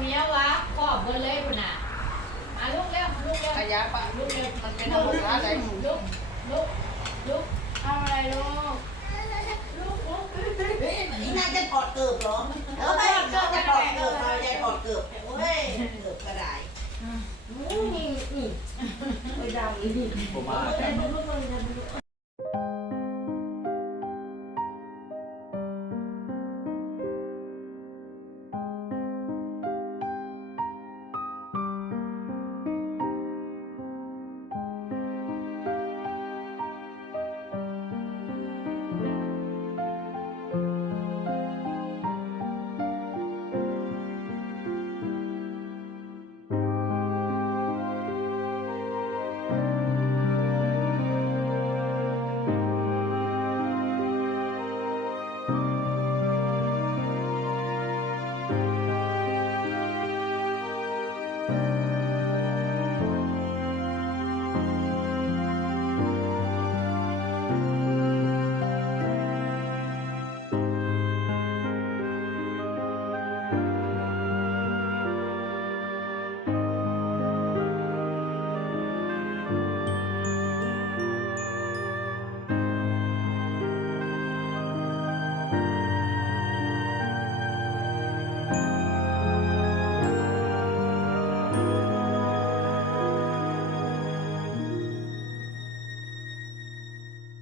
เนี้ยวะขอบเบนเลยพุ่นน่ะอะลุกเร็วลุกเร็วขยะปะลุกเร็วมันเป็นระบบอะไรลุกลุกลุกเอาอะไรลูกลุกลุกนี่นายจะถอดเกือบเหรอเออไม่จะถอดเกือบเราจะถอดเกือบเว้ยเกือบกระไดไปดำนี่ผมมา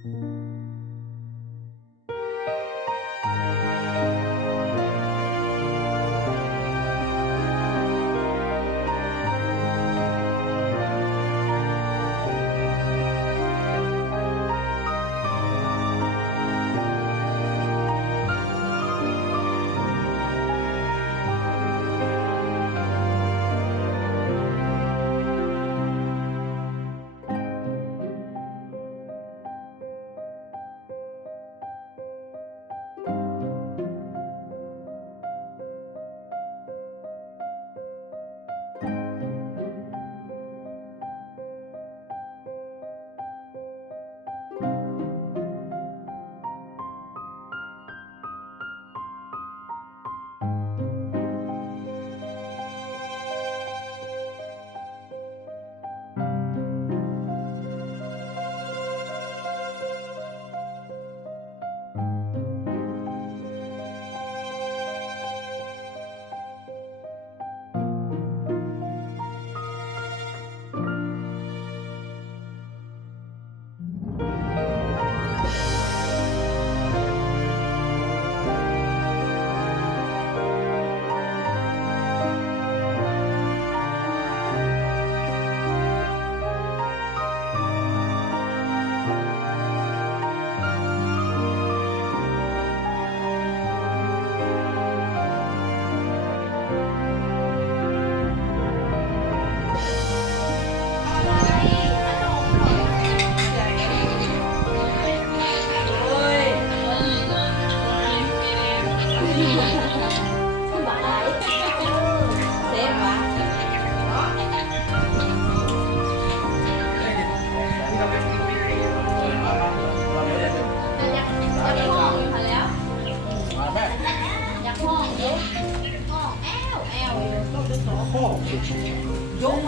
เซ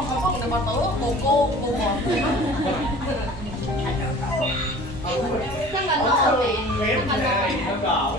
กมาเขาต้องในมาโต๊ะโกโก้โกหมอนสักกันนอนเลยเฟซสักเลกันนอนยทั้งดาว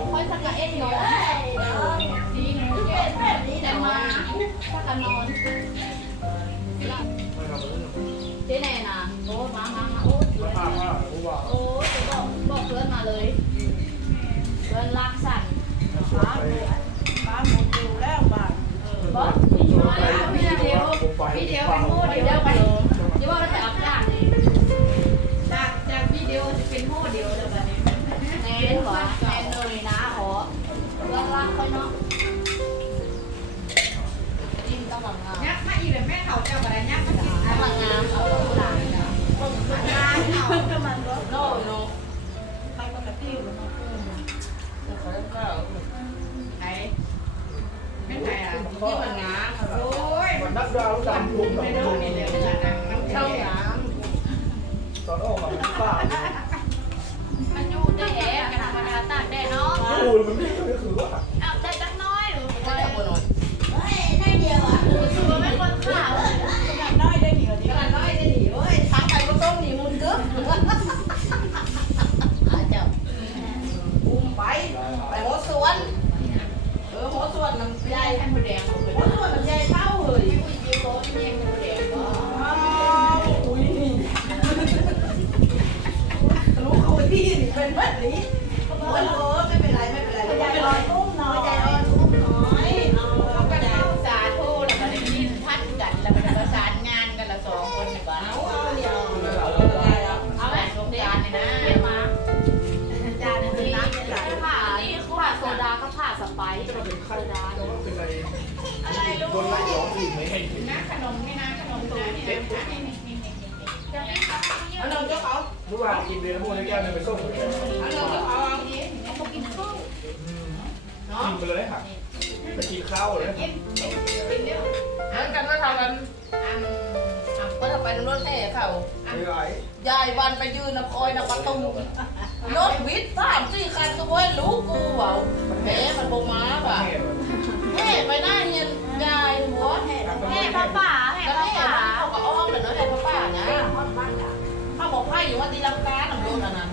พามาผู้ว่าโอ้จะบอกบอกเพื่อนมาเลยเพื่อนรักสั่นฟ้าฟ้าหมดอยู่แล้วบ้านบอกพี่ช่วยพี่เดียวเป็นโม่เดียวไปเดี๋ยวว่าเราจะอัพจ้างนี่จากจากพี่เดียวจะเป็นโม่เดียวเลยแบบนี้แน่นหรอแน่นเลยนะขอเพื่อนรักค่อยเนาะจิ้มต้องหลังงามยักมาอีเลยแม่เขาเจ้าอะไรยักมากินหลังงามเอาหลังมันงานเขาก็มันรถโลโลไปก็กระติ้วแล้วมันไหน ไม่ไหนอะนี่มันงาโอ้ยมันนักดาวดำลุงไม่รู้ลุงนี่เลยขนาดนั้นน้ำเข้าเช่าหลังตอนออกมาเป็นป้ามันอยู่ได้แอบกันธรรมดาตากแดดเนาะดูมันไม่ก็คือว่าเอาแต่จักน้อยหรือก็จะปวดหน่อยเฮ้ยได้ ไส้แฮมเบอร์แดง เป็นอะไรอะไรลูกคนไล่ย้อนอีกไหมให้ถึงนะขนมนี่นะขนมตัวนี่นะนี่นี่นี่นี่จะไม่ทำเยเอาอะลงเจ้าเขาเมื่อวานกินเบียร์พวกนี้แก้วนึงไปส่งเลยเอาลงเจ้าเขาเอาเขากินข้าวกินไปเลยค่ะไปกินข้าวเลยกินกินเดียวอันกันว่าทำกันอันอันก็ทำไปรถแห่เขาไม่ไรยายวันไปยืนนะคอยนะประตู รถวิทย์สามสี่คันก็บ่รู้กูเปล่าแหมมันบ่มาป่ะแม่แห่ไปหน้าเฮียนยายหัวแห่แม่ป้าป่าแม่แล้วป้าแห่ป่าเขาก็อ้อมเลยเนาะแห่พ่อป้านะเขาบอกไพ่อยู่ว่าตีลังกาหนังรถอันนั้น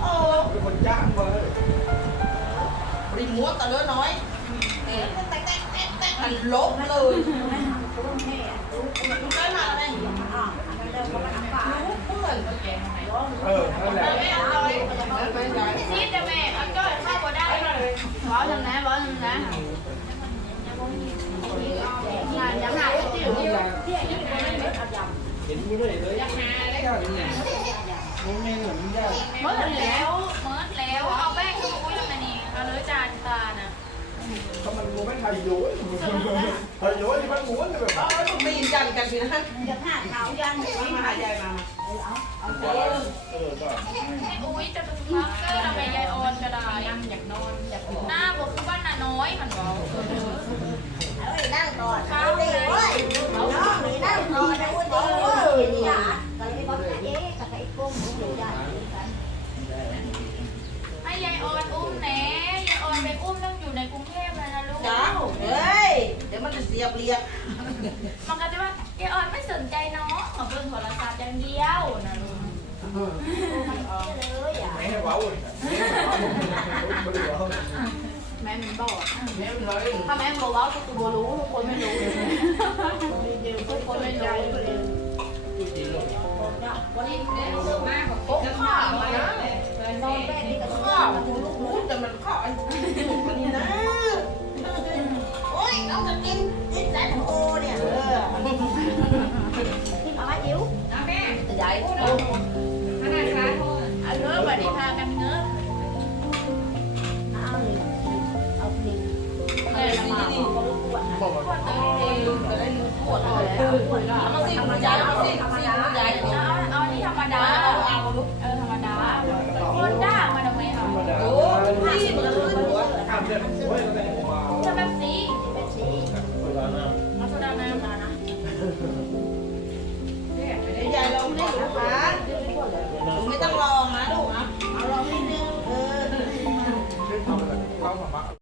โอ้เป็นคนจ้างมาเลยริมวตะเลือน้อยแห่แตกแตกแตกแตกมันลบเลยมันได้มาอะไรรู้เพื่อนแกงไหน เออนั่นแหละไม่อร่อยแล้วไม่ได้ซีดจะแม่เอาจ้อยข้าวบ่ได้ร้อนจังนะร้อนจังนะงานยังหาจิ๋วเห็นอยู่เลยเลยยักษ์นาเลยแก้วนี่เนี่ยโมเมนม้วเมื่อแล้วเมื่อแล้วเอาแป้งคุยทำไมนี่เอาเลยจานตานะถ้ามันมเมนต์ไทยโย้ยไทยโย้ยที่มันม้วนแบบเอาต้องมีกันกันสินะจะผ้าขายันมาหายายมาเอา ออก็อุ้ยจะเป็นมาร์เกอร์ทำไมยายออนก็ได้ยังอยากนอนอยากกินหน้าบอกคือบ้านนาน้อยมันบอกเอาไว้นั่งก่อนเอาดิเว้ยน้องนี่นั่งก่อนนะวันนี้เว้ยนี่อะก็เลยบอกเอ๊ะกับไอ้กุ้งมันอยู่ได้กันให้ยายออนอุ้มแหนยายออนไปอุ้มต้องอยู่ในกรุงเทพเลยนะลูกจ้าเฮ้ย เดี๋ยวมันจะเสียเปรียบ เลยอะไม่ให้ว้าวเลยไม่ให้ว้าวไม่เหลือแม่มันบอกแม่เลยถ้าแม่บอกว่าก็คือบ่รู้ทุกคนไม่รู้ ทุกคนไม่รู้วันนี้เนี่ยมากของโอ้ข้าวนะน ด้ลืมปวเอามาสิคุณยายมาสิสิคุณยายเอาเอานี่ธรรมดาเอาเอาลูกเออธรรมดาคนด่ามันทำไมเอาโอ้พี่มันขึ้นหัว